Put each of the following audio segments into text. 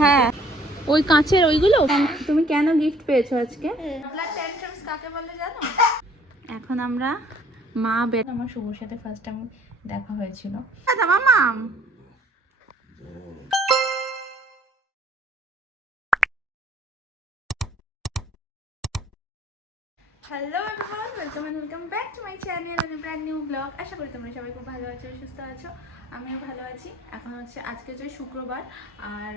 হ্যাঁ। ওই কাঁচের ওইগুলো? তুমি কেন গিফট পেয়েছ আজকে? কাকে বলে জানো? এখন আমরা মা বের আমার শুভর সাথে ফার্স্ট টাইম দেখা হয়েছিল। আচ্ছা মামাম hello everyone welcome and welcome back to my channel and brand new blog আশা করি তোমরা সবাই খুব ভালো আছো, সুস্থ আছো, আমিও ভালো আছি। এখন হচ্ছে আজকে হচ্ছে শুক্রবার, আর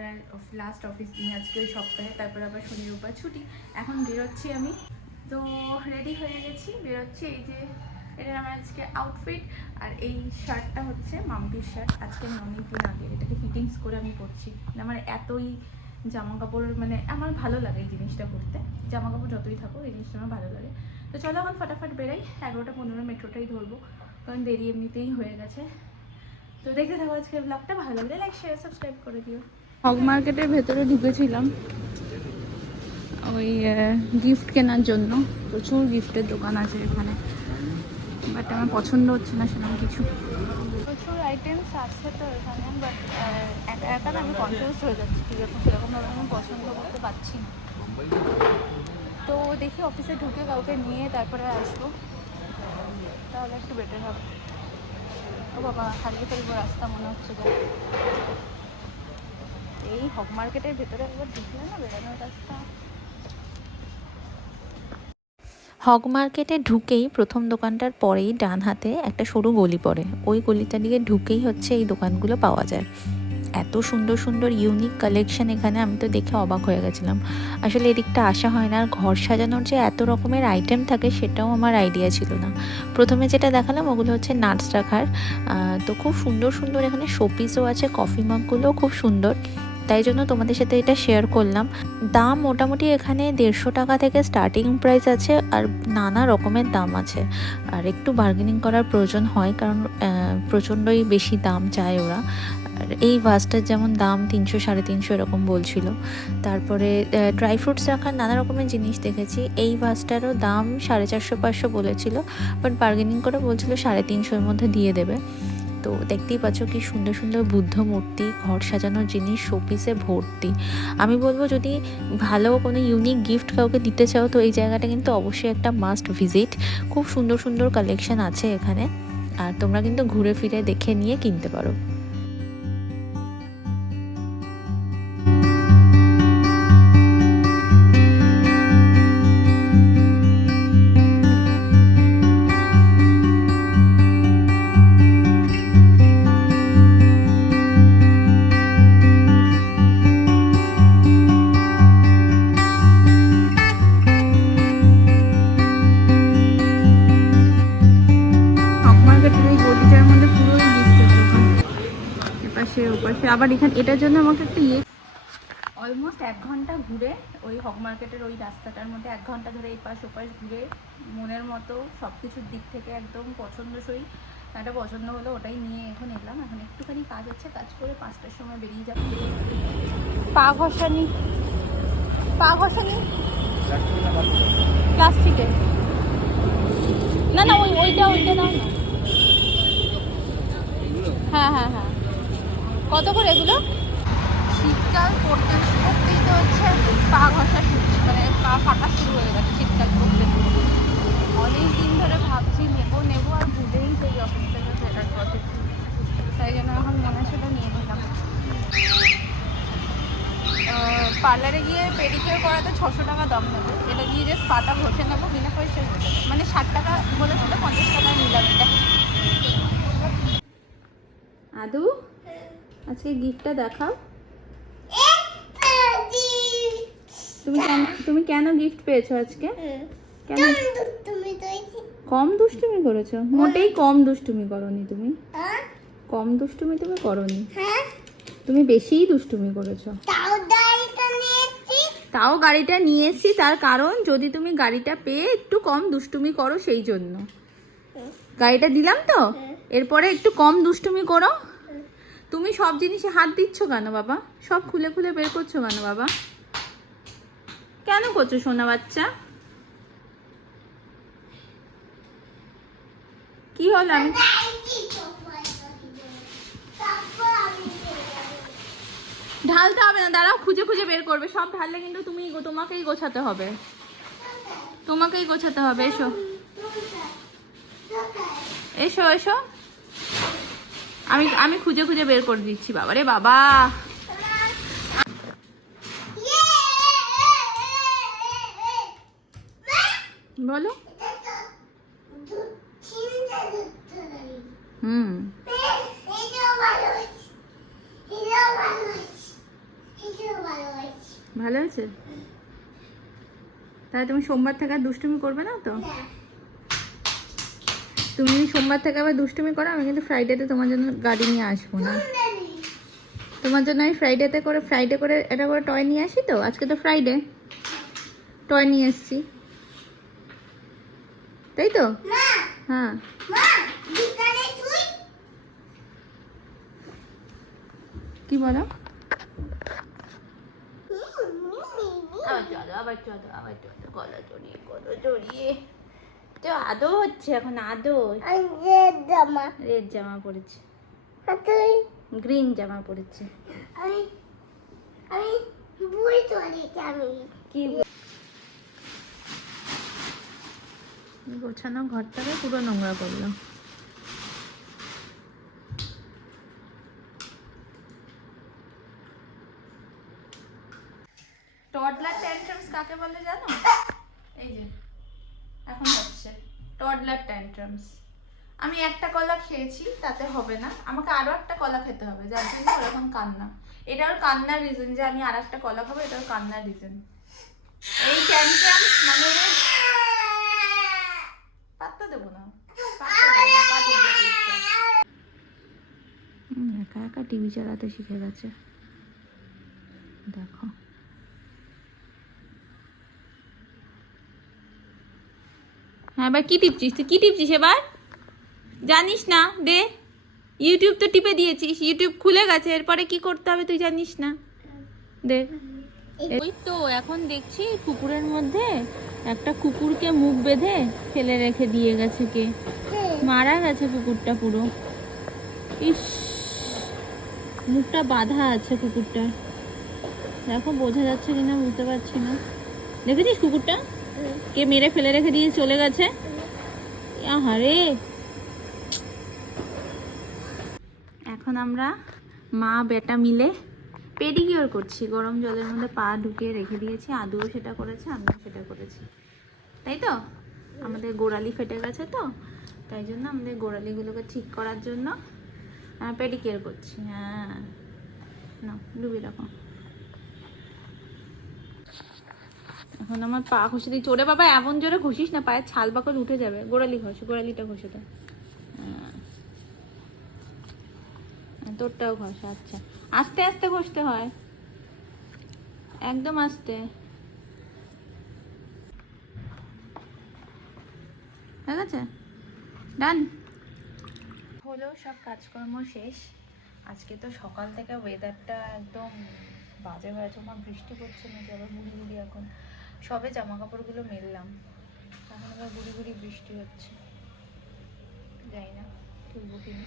লাস্ট অফিস দিন আজকে ওই সপ্তাহে, তারপর আবার শনি, রোববার ছুটি। এখন বেরোচ্ছি আমি। তো রেডি হয়ে গেছি, বেরোচ্ছি এই যে এটা আমার আজকে আউটফিট আর এই শার্টটা হচ্ছে মাম্পির শার্ট আজকে আমি অনেক দিন আগে এটাকে ফিটিংস করে আমি পরছি। আমার এতই জামা কাপড় মানে আমার ভালো লাগে এই জিনিসটা পরতে। জামা কাপড় যতই থাকো এই জিনিসটা আমার ভালো লাগে। তো চলো এখন ফটাফট বেরাই। এগারোটা পনেরো, মেট্রোটাই ধরবো। কারণ দেরি এমনিতেই হয়ে গেছে। তো দেখতে থাকো আজকে ব্লগটা ভালো লাগলে লাইক শেয়ার সাবস্ক্রাইব করে দিও। হক মার্কেটের ভেতরে ঢুকেছিলাম। ওই গিফট কেনার জন্য। প্রচুর গিফটের দোকান আছে এখানে। বাট আমার পছন্দ হচ্ছে না সেরকম কিছু। আইটেমস আছে তো এখানে বাট একা একা আমি কনফিউজ হয়ে যাচ্ছি কীরকম সেরকমভাবে আমি পছন্দ করতে পারছি না। তো দেখি অফিসে ঢুকে কাউকে নিয়ে তারপরে আসব। তাহলে একটু বেটার হবে। ও বাবা হারিয়ে ফেলব রাস্তা মনে হচ্ছে যে। এই হক মার্কেটের ভেতরে একবার ঢুকলে না বেরোনোর রাস্তা? হগ মার্কেটে ঢুকেই প্রথম দোকানটার পরেই ডান হাতে একটা সরু গলি পড়ে। ওই গলিটা দিকে ঢুকেই হচ্ছে এই দোকানগুলো পাওয়া যায়। এত সুন্দর সুন্দর ইউনিক কালেকশন এখানে আমি তো দেখে অবাক হয়ে গেছিলাম। আসলে এদিকটা আসা হয় না, আর ঘর সাজানোর যে এত রকমের আইটেম থাকে সেটাও আমার আইডিয়া ছিল না। প্রথমে যেটা দেখালাম ওগুলো হচ্ছে নাটস রাখার। তো খুব সুন্দর সুন্দর এখানে শোপিসও আছে কফি মাগগুলোও খুব সুন্দর। তাই জন্য তোমাদের সাথে এটা শেয়ার করলাম। দাম মোটামুটি এখানে দেড়শো টাকা থেকে স্টার্টিং প্রাইস আছে আর নানা রকমের দাম আছে। আর একটু বার্গেনিং করার প্রয়োজন হয় কারণ প্রচণ্ডই বেশি দাম চায় ওরা। এই ভাসটার যেমন দাম তিনশো, সাড়ে তিনশো এরকম বলছিল। তারপরে ড্রাই ফ্রুটস রাখার নানা রকমের জিনিস দেখেছি। এই ভাসটারও দাম সাড়ে চারশো, পাঁচশো বলেছিল বাট বার্গেনিং করে বলছিল সাড়ে তিনশোর মধ্যে দিয়ে দেবে। তো দেখতেই পাচ্ছ কি সুন্দর সুন্দর বুদ্ধ মূর্তি, ঘর সাজানোর জিনিস শোপিসে ভর্তি। আমি বলব যদি ভালো কোনো ইউনিক গিফট কাউকে দিতে চাও, তো এই জায়গাটা কিন্তু অবশ্যই একটা মাস্ট ভিজিট খুব সুন্দর সুন্দর কালেকশন আছে এখানে। আর তোমরা কিন্তু ঘুরে ফিরে দেখে নিয়ে কিনতে পারো। আবার এখানে এটার জন্য আমাকে একটা ইয়ে অলমোস্ট এক ঘণ্টা ঘুরে ওই হক মার্কেটের ওই রাস্তাটার মধ্যে এক ঘণ্টা ধরে এই পাশ ওপাশ ঘুরে মনের মতো সব কিছুর দিক থেকে একদম পছন্দসই। একটা পছন্দ হলো ওটাই নিয়ে এখন এলাম। এখন একটুখানি কাজ হচ্ছে কাজ করে পাঁচটার সময় বেরিয়ে যাব। পা ঘষানি। পা ঘষানি। প্লাস্টিকের না না, ওই, ওইটা ওইটা না। হ্যাঁ হ্যাঁ হ্যাঁ। কত করে এগুলো? শীতকাল পড়তে পড়তেই তো হচ্ছে পা ঘষা শুরু মানে পা ফাটা শুরু হয়ে গেছে শীতকাল পড়তে অনেক দিন ধরে ভাবছি নেব নেব আর ভুলেই সেই অফিস থেকে ফেরার পথে। তাই জন্য এখন মনে ছিল নিয়ে নিলাম। পার্লারে গিয়ে পেডিকিওর করাতে ছশো টাকা দাম নেবে। এটা গিয়ে যে স্পাটা ঘষে নেব বিনা পয়সায় যাবে মানে ষাট টাকা বলে বলেছিল পঞ্চাশ টাকায় নিলাম এটা। আদু? আজকে গিফটটা দেখাও। তুমি কেন তুমি কেন গিফট পেয়েছ আজকে? কেন কম দুষ্টুমি করেছ। মোটেই কম দুষ্টুমি করনি তুমি। কম দুষ্টুমি তুমি করনি। হ্যাঁ। তুমি বেশিই দুষ্টুমি করেছ। তাও দাঁড়িয়ে নিয়েছি। তাও গাড়িটা নিয়ে এসেছি তার কারণ যদি তুমি গাড়িটা পেয়ে একটু কম দুষ্টুমি করো সেই জন্য। গাড়িটা দিলাম তো? এরপরে একটু কম দুষ্টুমি করো। তুমি সব জিনিসে হাত দিচ্ছ কেন বাবা? সব খুলে খুলে বের করছ কেন বাবা? কেন করছ সোনা বাচ্চা? কি হলো আমি। ঢালতে হবে না, দাঁড়াও, খুঁজে খুঁজে বের করবে। সব ঢাললে কিন্তু তুমি তোমাকেই গোছাতে হবে। তোমাকেই গোছাতে হবে, এসো। এসো এসো। আমি আমি খুঁজে খুঁজে বের করে দিচ্ছি, বাবা রে বাবা। বলো। হুম। ভালো হয়েছে? তাহলে তুমি সোমবার থেকে আর দুষ্টুমি করবে না তো? তুমি সোমবার থেকে আবার দুষ্টুমি করো আমি কিন্তু ফ্রাইডেতে তোমার জন্য গাড়ি নিয়ে আসব না। তোমার জন্য আমি ফ্রাইডেতে করে ফ্রাইডে করে এটা করে টয় নিয়ে আসি তো? আজকে তো ফ্রাইডে টয় নিয়ে এসছি। তাই তো? হ্যাঁ। কি বলো? আবার চলো আবার চলো আবার চলো গলা জড়িয়ে গলা জড়িয়ে। তো আদৌ হচ্ছে এখন আদৌ জামা। রেড জামা পরেছে। গ্রিন জামা পরেছে। আমি আমি বই চলেছি আমি কি? গোছানো ঘরটাকে পুরো নোংরা করল টডলার ট্যান্ট্রামস কাকে বলে জানো এই যে এখন হচ্ছে টডলার ট্যান্ট্রামস আমি একটা কলা খেয়েছি, তাতে হবে না। আমাকে আরও একটা কলা খেতে হবে, যার জন্য ওর এখন কান্না। এটা ওর কান্নার রিজন যে আমি আর একটা কলা খাব এটা ওর কান্নার রিজন এই ট্যান্ট্রামস মানে পাত্তা দেবো না। একা একা টিভি চালাতে শিখে গেছে। দেখো। হ্যাঁ এবার কি টিপছিস? তুই কি টিপছিস এবার? জানিস না, দে। ইউটিউব তো টিপে দিয়েছিস ইউটিউব খুলে গেছে, এরপরে কি করতে হবে তুই জানিস না। দে। ওই তো, এখন দেখছি কুকুরের মধ্যে একটা কুকুরকে মুখ বেঁধে ফেলে রেখে দিয়ে গেছে কে। মারা গেছে কুকুরটা পুরো। ইস, মুখটা বাঁধা আছে কুকুরটা দেখো, বোঝা যাচ্ছে কিনা, বুঝতে পারছি না। দেখেছিস কুকুরটা? কে মেরে ফেলে রেখে দিয়ে চলে গেছে? আহারে। এখন আমরা মা, বেটা মিলে পেডিকিওর করছি। গরম জলের মধ্যে পা ঢুকিয়ে রেখে দিয়েছি। আদুও সেটা করেছে, আমিও সেটা করেছি। তাই তো? আমাদের গোড়ালি ফেটে গেছে তো? তাই জন্য আমাদের গোড়ালিগুলোকে ঠিক করার জন্য পেডিকিওর করছি। হ্যাঁ। না ডুবি রাখো। এখন আমার পা ঘষে দিই চোরে বাবা, এমন জোরে ঘষিস না, পায়ের ছাল বাকল উঠে যাবে। গোড়ালি ঘষ, গোড়ালিটা ঘষে দে। হ্যাঁ। তোরটাও ঘষ আচ্ছা। আস্তে আস্তে ঘষতে হয়। একদম আস্তে। ঠিক আছে ডান। হলো সব কাজকর্ম শেষ। আজকে তো সকাল থেকে ওয়েদারটা একদম বাজে হয়েছে আমার বৃষ্টি পড়ছে না আবার গুড়ি গুড়ি এখন। সবে জামা কাপড়গুলো মেললাম। এখন আবার গুড়ি গুড়ি বৃষ্টি হচ্ছে। যাই না, তুলবো কিনা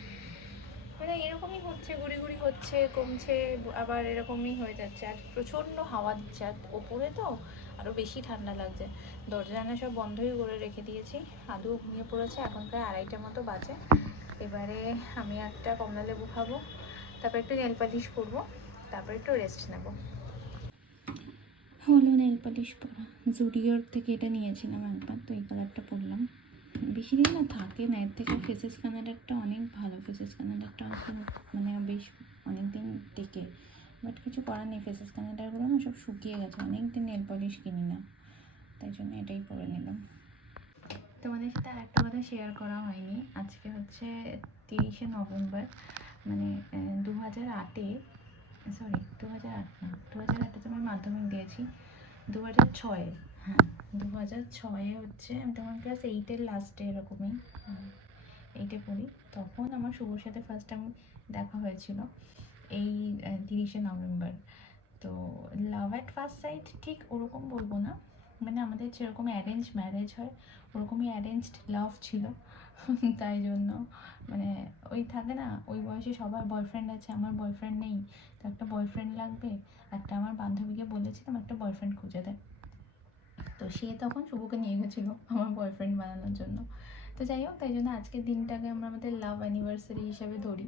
মানে এরকমই হচ্ছে, গুড়ি গুড়ি হচ্ছে, কমছে, আবার এরকমই হয়ে যাচ্ছে। আর প্রচণ্ড হাওয়া দিচ্ছে। আর ওপরে তো আরও বেশি ঠান্ডা লাগছে। দরজা জানা সব বন্ধই করে রেখে দিয়েছি। আদৌ ঘুমিয়ে পড়েছে, এখন প্রায় আড়াইটা মতো বাজে। এবারে আমি একটা কমলা লেবু খাব, তারপর একটু নেল পালিশ করব, তারপর একটু রেস্ট নেব। হলো নেল পালিশ পরা। জুডিওর থেকে এটা নিয়েছিলাম একবার, তো এই কালারটা পরলাম। বেশি দিন না থাকে না, এর থেকে ফেসেস কানাডারটা অনেক ভালো। ফেসেস কানাডারটা মানে বেশ অনেক দিন টেকে। বাট কিছু করার নেই, ফেসেস কানাডারগুলো না সব শুকিয়ে গেছে। অনেক দিন নেল পলিশ কিনি না তাই জন্য এটাই পরে নিলাম। তোমাদের সাথে একটা কথা শেয়ার করা হয়নি। আজকে হচ্ছে তিরিশে নভেম্বর মানে দু হাজার আটে সরি দু হাজার আট, না দু হাজার আটে তো আমি মাধ্যমিক দিয়েছি। দু হাজার ছয়ে হ্যাঁ দু হাজার ছয়ে হচ্ছে আমি তখন ক্লাস এইটের লাস্টে এরকমই এইটে পড়ি। তখন আমার শুভর সাথে ফার্স্ট টাইম দেখা হয়েছিল, এই তিরিশে নভেম্বর। তো লাভ অ্যাট ফার্স্ট সাইট ঠিক ওরকম বলব না। মানে আমাদের যেরকম অ্যারেঞ্জ ম্যারেজ হয়, ওরকমই অ্যারেঞ্জড লাভ ছিল। তাই জন্য। মানে ওই থাকে না, ওই বয়সে সবার বয়ফ্রেন্ড আছে, আমার বয়ফ্রেন্ড নেই, তো একটা বয়ফ্রেন্ড লাগবে, একটা আমার বান্ধবীকে বলেছিলাম একটা বয়ফ্রেন্ড খুঁজে দেয়। তো সে তখন শুভকে নিয়ে গেছিল আমার বয়ফ্রেন্ড বানানোর জন্য। তো যাই হোক, তাই জন্য আজকের দিনটাকে আমরা আমাদের লাভ অ্যানিভার্সারি হিসাবে ধরি।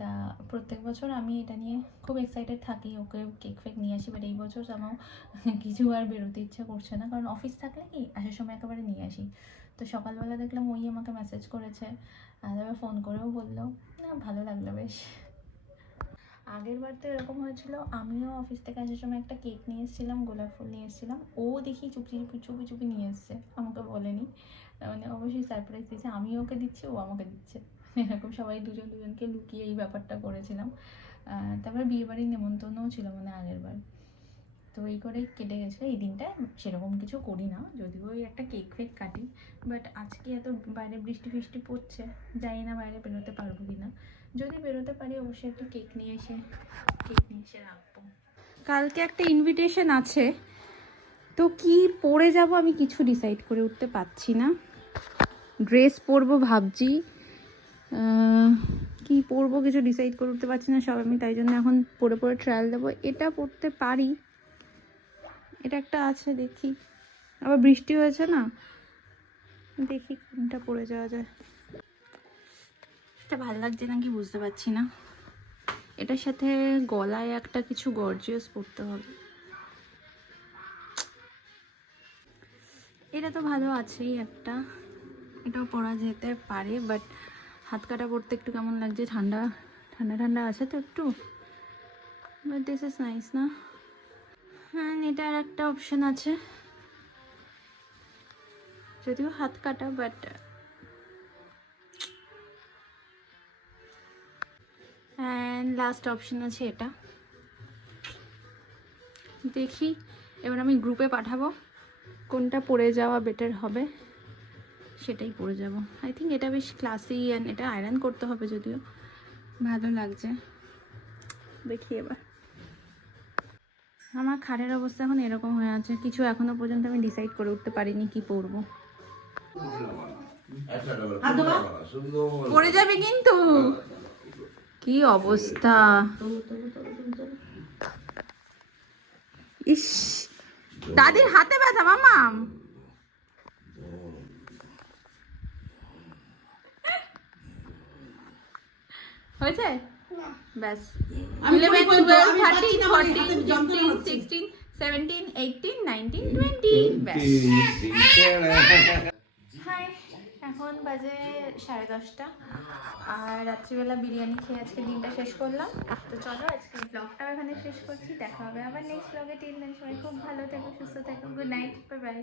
তা প্রত্যেক বছর আমি এটা নিয়ে খুব এক্সাইটেড থাকি, ওকে কেক ফেক নিয়ে আসি বাট এই বছর আমার কিছু আর বেরোতে ইচ্ছা করছে না। কারণ অফিস থাকলে কি আসার সময় একেবারে নিয়ে আসি। তো সকালবেলা দেখলাম ওই আমাকে মেসেজ করেছে তারপরে ফোন করেও বলল, না, ভালো লাগল বেশ। আগের বার তো এরকম হয়েছিল, আমিও অফিস থেকে আসার সময় একটা কেক নিয়ে এসেছিলাম, গোলাপ ফুল নিয়ে এসেছিলাম। ও দেখি চুপি চুপি চুপি চুপি নিয়ে এসছে, আমাকে বলেনি। মানে অবশ্যই সারপ্রাইজ দিয়েছে আমি ওকে দিচ্ছি, ও আমাকে দিচ্ছে। এরকম সবাই দুজন দুজনকে লুকিয়ে এই ব্যাপারটা করেছিলাম। তারপর বিয়েবাড়ির নেমন্তন্নও ছিল মানে আগের বার তো এই করেই কেটে গেছিল। এই দিনটা সেরকম কিছু করি না যদিও ওই একটা কেক ফেক কাটি। বাট আজকে এত বাইরে বৃষ্টি ফিষ্টি পড়ছে, জানি না বাইরে বেরোতে পারব কি না যদি বেরোতে পারি অবশ্যই একটু কেক নিয়ে এসে, কেক নিয়ে এসে রাখব। কালকে একটা ইনভিটেশন আছে। তো কি পরে যাব আমি কিছু ডিসাইড করে উঠতে পারছি না। ড্রেস পরবো ভাবছি। কি পরবো কিছু ডিসাইড করে উঠতে পারছি না, সব আমি তাই জন্য এখন পরে পরে ট্রায়াল দেবো। এটা পরতে পারি। এটা একটা আছে, দেখি। আবার বৃষ্টি হয়েছে না? দেখি কোনটা পরে যাওয়া যায়। এটা ভালো লাগছে নাকি বুঝতে পারছি না। এটার সাথে গলায় একটা কিছু গর্জিয়াস পরতে হবে। এটা তো ভালো আছেই একটা। এটাও পরা যেতে পারে বাট হাত কাটা পরতে একটু কেমন লাগছে? ঠান্ডা ঠান্ডা ঠান্ডা আছে তো একটু? বাট দিস ইজ নাইস না? হ্যাঁ এটার একটা অপশন আছে। যদিও হাত কাটা বাট অ্যান্ড লাস্ট অপশন আছে এটা। দেখি, এবার আমি গ্রুপে পাঠাবো। কোনটা পরে যাওয়া বেটার হবে? সেটাই পরে যাব। আই থিঙ্ক এটা বেশ ক্লাসি অ্যান্ড এটা আয়রন করতে হবে যদিও। ভালো লাগছে। দেখি এবার। আমার খাটের অবস্থা এখন এরকম হয়ে আছে। কিছু এখনও পর্যন্ত আমি ডিসাইড করে উঠতে পারিনি কি পরবো। পড়ে যাবে কিন্তু। কি অবস্থা? ইস দাদির হাতে ব্যথা মামাম হয়েছে? ব্যাস। Eleven twelve thirteen fourteen fifteen sixteen seventeen eighteen nineteen twenty ব্যাস। হাই এখন বাজে সাড়ে দশটা। আর রাত্রিবেলা বিরিয়ানি খেয়ে আজকে দিনটা শেষ করলাম। তো চলো আজকে ব্লগটা এখানে শেষ করছি। দেখা হবে আবার নেক্সট ব্লগে তিন দিন সবাই খুব ভালো থেকো সুস্থ থেকো। Good night bye bye